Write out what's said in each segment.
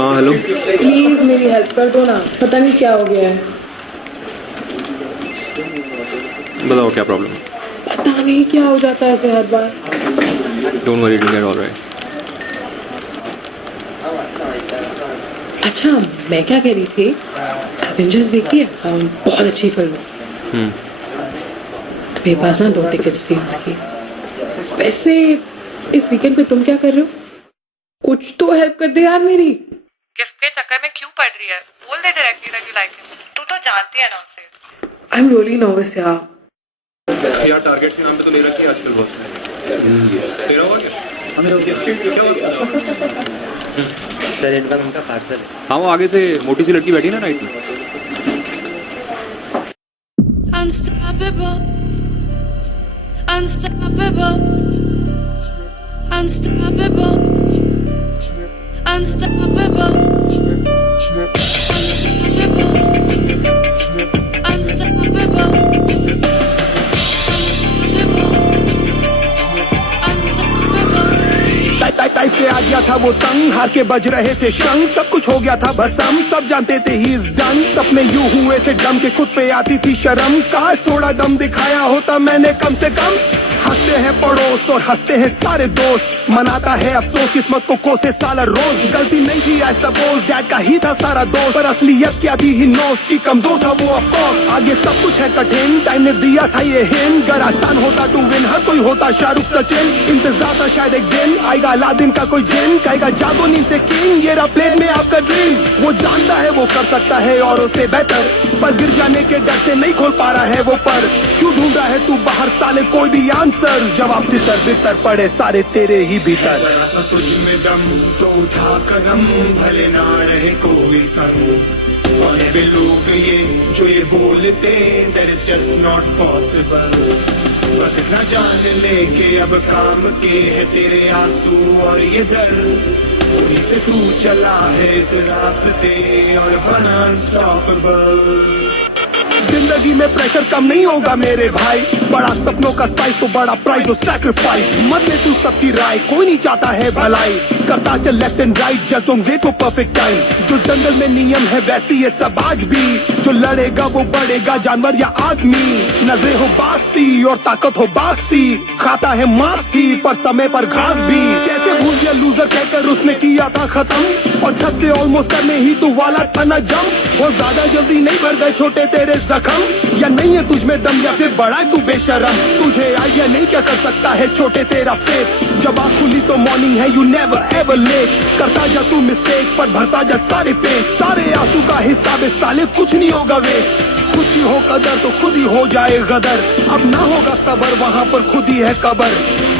हाँ hello. Please मेरी help कर दो ना, पता नहीं क्या हो गया है। बताओ क्या प्रॉब्लम है। पता नहीं क्या हो जाता है ऐसे हर बार। Don't worry, it all right. अच्छा, मैं क्या कह रही थी, एवेंजर्स देखी है? बहुत अच्छी फिल्म है। मेरे पास ना 2 टिकट्स थी उसकी। वैसे इस वीकेंड पे तुम क्या कर रहे हो? कुछ तो हेल्प कर दे यार मेरी। गिफ्ट के चक्कर में क्यों पड़ रही है? बोल दे directly that you like him. तू तो जानती है ना उसे। आई एम रियली नर्वस यार। यार टारगेट के नाम पे तो ले रखी है आजकल बहुत। तेरा हुआ क्या? हमें क्या हुआ? सर इनका उनका पार्सल है। हाँ वो आगे से मोटी सी लड़की बैठी ना राइट में। Unstoppable, unstoppable, unstoppable, unstoppable, unstoppable, type से आ गया था वो तंग, हार के बज रहे थे शंख, सब कुछ हो गया था भसम, सब जानते थे ही इज डन। सपने यूं हुए थे डम के खुद पे आती थी शर्म, काश थोड़ा दम दिखाया होता मैंने कम से कम। हंसते हैं पड़ोस और हंसते हैं सारे दोस्त, मनाता है अफसोस किस्मत को कोसे साला रोज। गलती नहीं थी आई सपोज, डैड का ही था सारा दोस्त, पर असलियत क्या थी ही नोस की कमजोर था वो ऑफ कोर्स। आगे सब कुछ है कठिन, टाइम ने दिया था ये हिंट, अगर आसान होता टू विन हर कोई होता शाहरुख सचिन। इंतजार था शायद एक दिन आएगा अलादीन का कोई जिन, कहेगा जागो नींद से किंग, ये रहा प्लेन में आपका ड्रीम। वो जानता है वो कर सकता है औरों से बेहतर, पर गिर जाने के डर से नहीं खोल पा रहा है वो पर। क्यों ढूंढ रहा है तू बाहर साले कोई भी आंसर, जवाब तितर बितर पड़े सारे तेरे ही भीतर। जरा सा तुझ में दम तो उठा कदम, भले ना रहे कोई संग। कौन है बे लोग ये जो ये बोलते, that is just not possible। बस इतना जान ले के अब काम के है तेरे आंसू और ये दर्द, उन्हीं से तू चला है इस रास्ते और बना अनस्टॉपेबल। जिंदगी में प्रेशर कम नहीं होगा मेरे भाई, बड़ा सपनों का साइज तो बड़ा प्राइस और सैक्रिफाइस। मत ले तू सबकी राय, कोई नहीं चाहता है भलाई, करता चल left and right, just don't wait for perfect time. जो जंगल में नियम है वैसे ये सब आज भी, जो लड़ेगा वो बढ़ेगा जानवर या आदमी। नजरें हो बासी और ताकत हो बाक्सी, खाता है मांस ही पर समय पर घास भी। कैसे भूल गया लूजर कहकर उसने किया था खत्म, और छत से ऑलमोस्ट करने ही तू वाला था ना जम। वो ज्यादा जल्दी नहीं भर गए छोटे तेरे जख्म, या नहीं है तुझ में दम या फिर बड़ा है तू बेशरम। तुझे आइडिया नहीं क्या कर सकता है छोटे तेरा फेथ, जब आँख खुली तो मॉर्निंग है यू नेवर एवर लेट। करता जा तू मिस्टेक पर भरता जा सारे पेज, सारे आंसू का हिसाब साले कुछ नहीं होगा वेस्ट। खुद की हो कदर तो खुद ही हो जाए गदर, अब ना होगा सबर वहाँ पर खुद ही है कबर।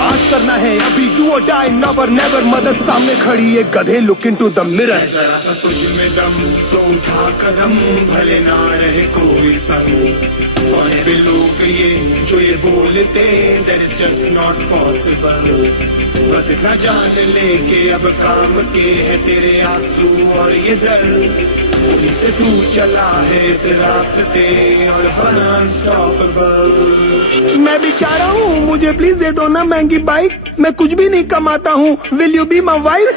आज करना है अभी डू और डाई नेवर नेवर, मदद सामने खड़ी है गधे लुक इनटू द मिरर। जरा सा तुझ में दम तो उठा कदम, भले ना रहे कोई संग। कौन है बे लोग ये जो ये बोलते, that is just not possible। बस इतना जान ले के अब काम के है तेरे आंसू और ये दर्द, उन्हीं से तू चला है इस रास्ते और बना अनस्टॉपेबल। मैं भी चाह रहा हूँ मुझे प्लीज दे दो ना महंगी बाइक, मैं कुछ भी नहीं कमाता हूँ, will you be my wife.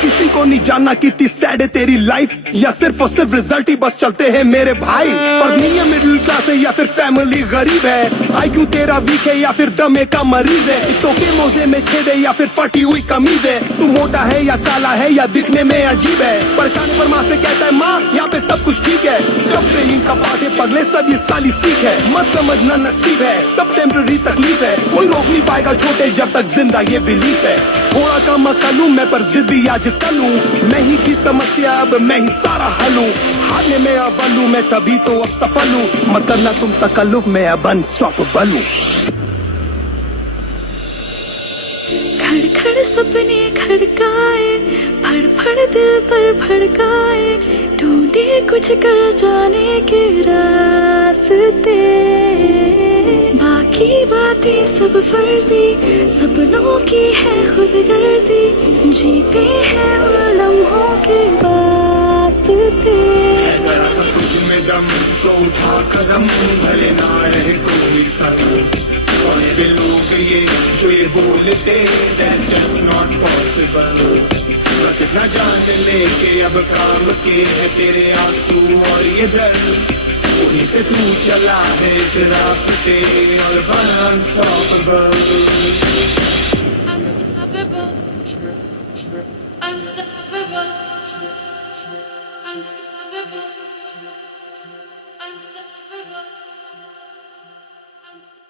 किसी को नहीं जानना कितनी सैड है तेरी लाइफ, या सिर्फ और सिर्फ रिजल्ट ही बस चलते हैं मेरे भाई। फर्क नहीं है मिडिल क्लास है या फिर फैमिली गरीब है, आईक्यू तेरा वीक है या फिर दमे का मरीज है। इट्स ओके मोजे में छेद है या फिर फटी हुई कमीज है, तू मोटा है या काला है या दिखने में अजीब है। परेशानी पर माँ से कहता है माँ यहाँ पे सब कुछ ठीक है, सब ट्रेनिंग का पार्ट है पगले सब ये साली सीख है। मत समझना नसीब है सब टेम्पररी तकलीफ है, कोई रोक नहीं पाएगा छोटे जब तक जिंदा ये बिलीफ है। थोड़ा कम कलू मैं पर जिद्दी आज कलू, मैं ही थी समस्या अब मैं ही सारा हल हूँ। हारने में अब अलू मैं तभी तो अब सफल हूँ, मत करना तुम तकल्लुफ मैं अब अनस्टॉपेबल हूँ। खड़ खड़ सपने खड़काए, फड़ फड़ दिल पर भड़काए, ढूंढे कुछ कर जाने के रास्ते। बाकी बातें सब फर्जी, सपनों की है खुद गर्जी, जीते हैं उन लम्हों के वास्ते। जरा सा तुझ में दम तो उठा कदम भले ना रहे कोई संग कौन है लोग ये जो ये बोलते that's just not possible बस इतना जान ले के अब काम के है तेरे आंसू और ये दर्द उन्हीं से तू चला है इस रास्ते और बना unstoppable Unstoppable, unstoppable, unstoppable, unstoppable, unstoppable.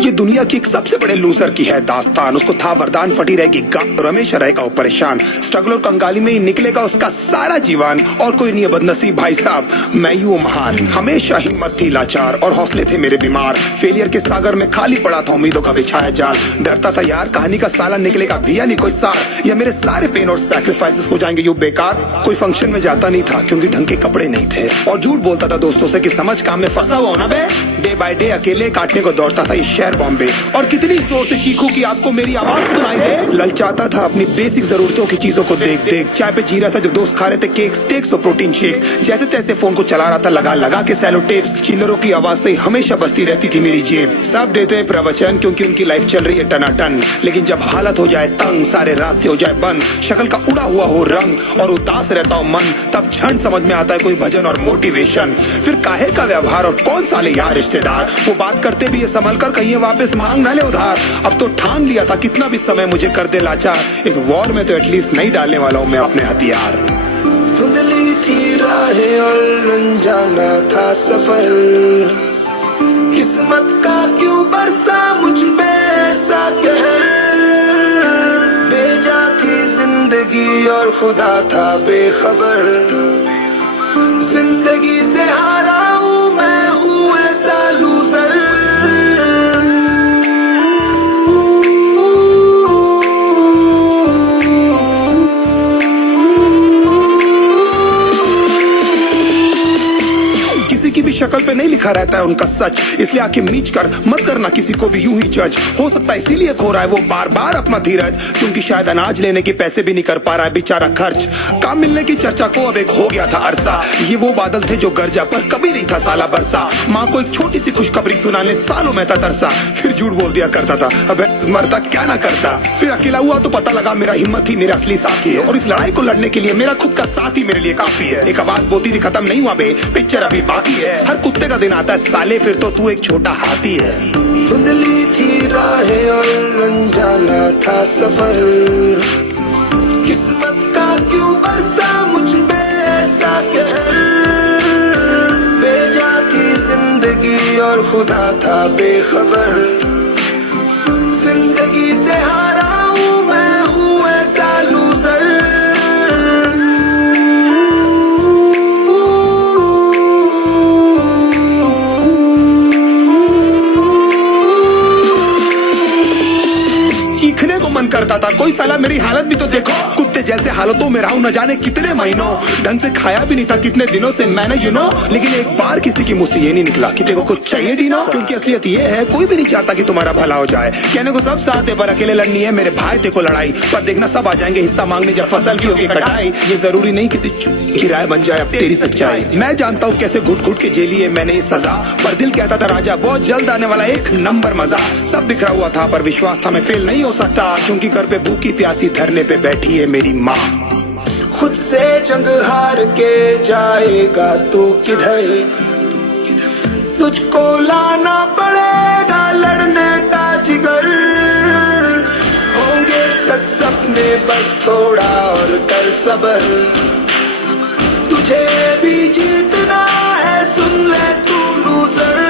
ये दुनिया की एक सबसे बड़े लूजर की है दास्तान। उसको था वरदान, फटी रहेगी गांठ और हमेशा रहेगा वो परेशान। स्ट्रगल और कंगाली में ही निकलेगा उसका सारा जीवन। और कोई नहीं है बदनसीब भाई साहब, मैं ही हूँ महान। हमेशा हिम्मत थी लाचार और हौसले थे मेरे बीमार। फेलियर के सागर में खाली पड़ा था उम्मीदों का बिछाया जाल। डरता था यार कहानी का साला निकलेगा भी या नहीं कोई सार, या मेरे सारे पेन और सैक्रिफाइसेस हो जाएंगे यूं बेकार। कोई फंक्शन में जाता नहीं था क्योंकि ढंग के कपड़े नहीं थे, और झूठ बोलता था दोस्तों से कि समझ काम में फंसा हुआ ना बे। डे बाय डे अकेले काटने को दौड़ता था ये शहर बॉम्बे। और कितनी जोर से चीखूं कि आपको मेरी आवाज सुनाई दे। ललचाता था अपनी बेसिक जरूरतों की चीजों को देख देख। चाय पे जी रहा था जब दोस्त खा रहे थे केक, स्टेक्स और प्रोटीन शेक्स। जैसे तैसे फोन को चला रहा था लगा लगा के सैलो टेप्स। चिल्लरों की आवाज से हमेशा बजती रहती थी मेरी जेब। सब देते प्रवचन क्योंकि उनकी लाइफ चल रही है टनाटन, लेकिन जब हालत हो जाए तंग, सारे रास्ते हो जाए बंद, शक्ल का उड़ा हुआ हो रंग और उदास रहता हो मन, तब क्षण समझ में आता है कोई भजन और मोटिवेशन। फिर काहे का व्यवहार और कौन साले यार रिश्तेदार, वो बात करते भी ये संभल कर कहीं वापस मांग ना ले उधार। अब तो ठान लिया था कितना भी समय मुझे कर दे लाचार, इस वॉर में तो एटलीस्ट नहीं डालने वाला हूँ मैं अपने हथियार। धुंधली थी राहें और अनजाना था सफर, किस्मत का क्यों बरसा मुझ पे ऐसा कहर। बेजा थी जिंदगी और खुदा था बेखबर, जिंदगी से हारा हूँ मैं हूँ ऐसा लूजर। शक्ल पे नहीं लिखा रहता है उनका सच, इसलिए आंखें मीच कर मत करना किसी को भी यूं ही जज। हो सकता है इसीलिए खो रहा है वो बार बार अपना धीरज, क्योंकि शायद अनाज लेने के पैसे भी नहीं कर पा रहा है बेचारा खर्च। काम मिलने की चर्चा को अब एक हो गया था अरसा, ये वो बादल थे जो गरजा पर कभी नहीं था साला बरसा। माँ को एक छोटी सी खुशखबरी सुनाने सालों में था तरसा, फिर झूठ बोल दिया करता था अब मरता क्या ना करता। फिर अकेला हुआ तो पता लगा मेरा हिम्मत ही मेरा असली साथी है, और इस लड़ाई को लड़ने के लिए मेरा खुद का साथ ही मेरे लिए काफी है। एक आवाज बोलती थी खत्म नहीं हुआ बे, पिक्चर अभी बाकी है। हर कुत्ते का दिन आता है साले, फिर तो तू एक छोटा हाथी है। धुंधली थी राहें और अनजाना था सफर, किस्मत का क्यों बरसा मुझ पे ऐसा कहर। बेजा थी जिंदगी और खुदा था बेखबर, जिंदगी से हारा हूँ मैं हूँ ऐसा लूजर। चीखने को मन करता था, कोई साला मेरी हालत भी तो देखो। कुत्ते जैसे हालतों में रहा हूं न जाने कितने महीनों, ढंग से खाया भी नहीं था कितने दिनों से मैंने लेकिन एक बार किसी की मुंह से ये नहीं निकला कि तेरे को कुछ चाहिए डीनो। क्योंकि असलियत ये है कोई भी नहीं चाहता कि तुम्हारा भला हो जाए। कहने को सब साथ है पर अकेले लड़नी है मेरे भाई तेरे को लड़ाई, पर देखना सब आ जाएंगे हिस्सा मांगने जब फसल की होगी कटाई। ये जरूरी नहीं किसी की राय बन जाए अब तेरी सच्चाई। मैं जानता हूँ कैसे घुट घुट के जेली है मैंने इस सजा, पर दिल कहता था राजा बहुत जल्द आने वाला एक नंबर मजा। सब बिखरा हुआ था पर विश्वास था मैं फेल नहीं हो सकता, क्योंकि घर पे भूखी प्यासी धरने पे बैठी है मेरी माँ। खुद से जंग हार के जाएगा तू किधर, तुझको लाना पड़ेगा लड़ने का जिगर। होंगे सच सपने बस थोड़ा और कर सबर, तुझे भी जीतना है सुन ले तू लूजर।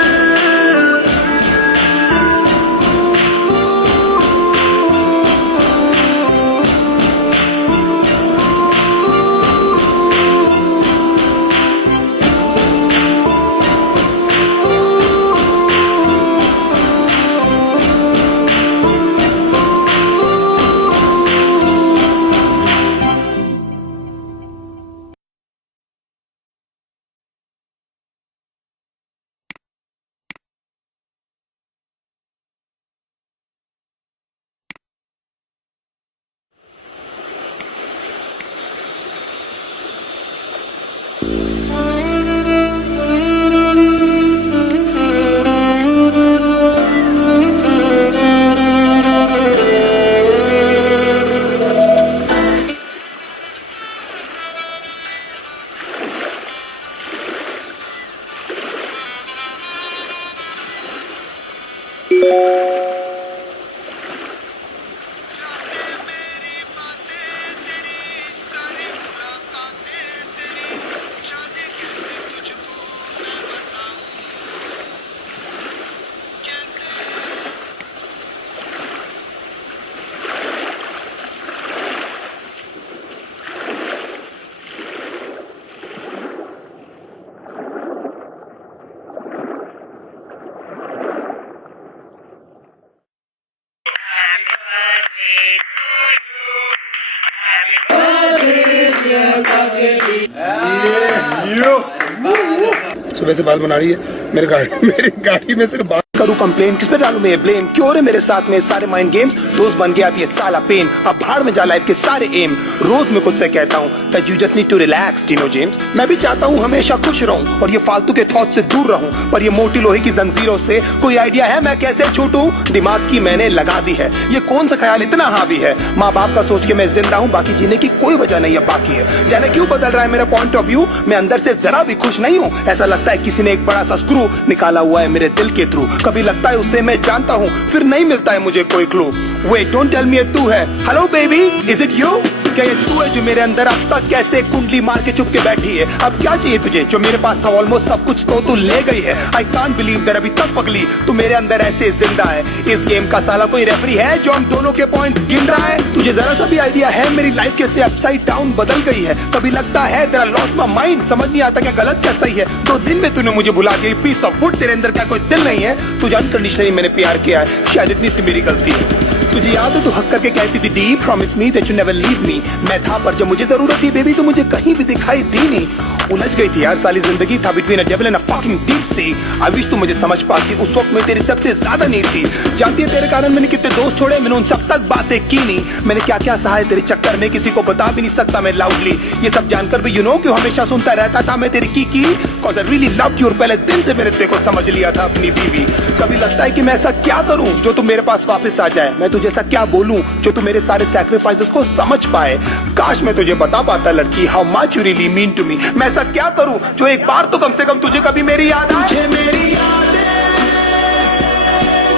सुबह से बाल बना रही है मेरी गाड़ी में सिर्फ बाल करूँ कंप्लेन, किस पे डालूं मैं ब्लेम? क्यों रे मेरे साथ में सारे माइंड गेम्स, दोस्त बन गया अब ये साला पेन, अब भाड़ में जा लाइफ के सारे एम। रोज मैं खुद से कहता हूँ that you just need to relax, Dino James। मैं भी चाहता हूँ हमेशा खुश रहूं और ये फालतू के थॉट से दूर रहूं, पर ये मोटी लोहे की जंजीरों से कोई आइडिया है मैं कैसे छूटूं? दिमाग की मैंने लगा दी है, ये कौन सा ख्याल इतना हावी है? माँ बाप का सोच के मैं जिंदा हूँ, बाकी जीने की कोई वजह नहीं है बाकी है। जाने क्यों बदल रहा है मेरा पॉइंट ऑफ व्यू, मैं अंदर से जरा भी खुश नहीं हूँ। ऐसा लगता है किसी ने एक बड़ा सा स्क्रू निकाला हुआ है मेरे दिल के थ्रू। कभी लगता है उससे मैं जानता हूँ, फिर नहीं मिलता है मुझे कोई clue. Wait don't tell me ये तू है, hello baby is it you? क्या ये तू है जो मेरे अंदर अब तक कैसे कुंडली मार के चुप के बैठी है? अब क्या चाहिए तुझे? जो मेरे पास था ऑलमोस्ट सब कुछ तो तू ले गई है। आई कांट बिलीव दैट अभी तक पगली तू मेरे अंदर ऐसे जिंदा है। इस गेम का साला कोई रेफरी है जो हम दोनों के पॉइंट गिन रहा है? तुझे जरा सा भी आइडिया है मेरी लाइफ कैसे अपसाइड डाउन बदल गई है? कभी लगता है तेरा लॉस्ट माय माइंड, समझ नहीं आता क्या गलत क्या सही है। 2 दिन में तूने मुझे भुला दी, पीस ऑफ वुड, तेरे अंदर क्या कोई दिल नहीं है? तुझे अनकंडीशनली मैंने प्यार किया है, शायद इतनी सी मेरी गलती है। तुझे याद है तू हक करके कहती थी D promise me that you never leave me. मैं था पर जब मुझे जरूरत थी बेबी तो मुझे कहीं भी दिखाई दी नहीं। उलझ गई थी यार साली जिंदगी, था between a devil and a fucking deep sea. I wish तू मुझे समझ पाती, उस वक्त में तेरी सबसे ज्यादा नीड थी। जानती है तेरे कारण मैंने कितने दोस्त छोड़े, मैंने उन सब तक बातें की नहीं। मैंने क्या क्या सहा है तेरे चक्कर में, किसी को बता भी नहीं सकता मैं लाउडली। ये सब जानकर भी यू नो क्यों हमेशा सुनता रहता था मैं तेरी की cause I really loved you. और पहले दिन से मैंने तेरे को समझ लिया था अपनी बीवी। कभी लगता है कि मैं ऐसा क्या करूं जो तू मेरे पास वापस आ जाए? मैं तुझे ऐसा क्या बोलूं जो तू मेरे सारे सैक्रिफाइसेस को समझ पाए? काश मैं तुझे बता पाता लड़की how much you really mean to me. मैं ऐसा क्या करूं जो एक बार तो कम से कम तुझे कभी मेरी याद आए? तुझे मेरी यादें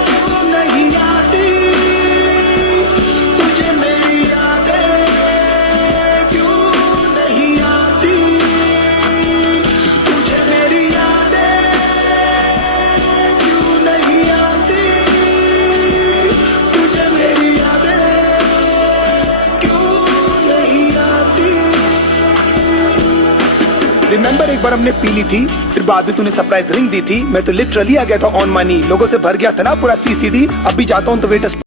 क्यों नहीं आती? तुझे मेरी यादें क्यों नहीं आती? तुझे मेरी यादें क्यों नहीं आती? तुझे मेरी यादें क्यों नहीं आती? रिमेंबर एक बार हमने पी ली थी, फिर बाद में तूने सरप्राइज रिंग दी थी। मैं तो लिटरली आ गया था ऑन मनी, लोगों से भर गया था ना पूरा सीसीडी। अब भी जाता हूँ तो वेटर्स